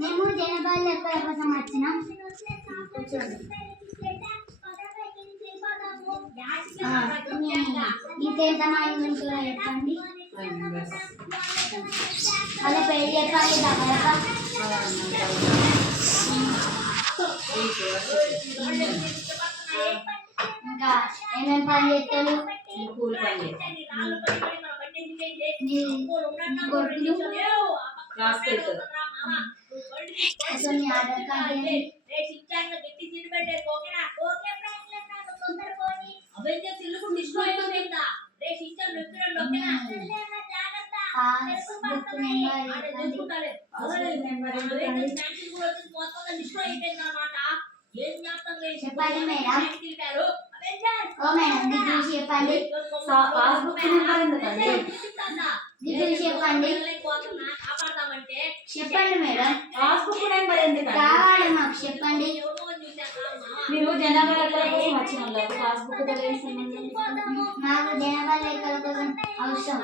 మేము జనపద లెక్కల కోసం వచ్చినాం. ఇంకెంతమంది ఉంటుందో చెప్పండి. వాళ్ళ పేరు చెప్పండి. ఇంకా ఏమేమి పని చేస్తారు? కూలి పని కొడుకులు క్లాస్కి వెళ్తారు. అసలు మీ ఆధార్ కార్డు చెప్పండి మేడం. ఓ మేడం ఇది చూసి చెప్పండి. పాస్బుక్ ఇది చెప్పండి. చెప్పండి మేడం. పాస్బుక్ నెంబర్ ఎందుకండి? కావాలి మాకు చెప్పండి. మీరు జనాభా లెక్కల కోసం వచ్చిన వాళ్ళకు పాస్బుక్ మాకు జనాభా లెక్కల కోసం అవసరం.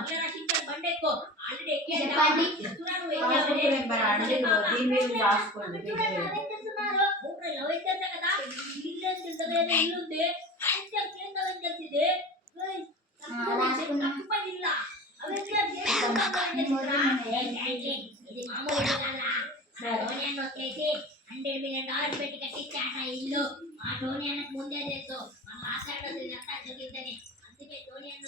చెప్పండి. పాస్బుక్ నెంబర్ అంటే దీని మీద రాసుకోండి. రాసుకున్నాం. $100 million పెట్టి కట్టించాట ఇల్లు. ఆ టోనీ అన్నకు ముందే తెలుసు మాట్లాడదు ఇదంతా జరిగిందని. అందుకే టోనీ అన్న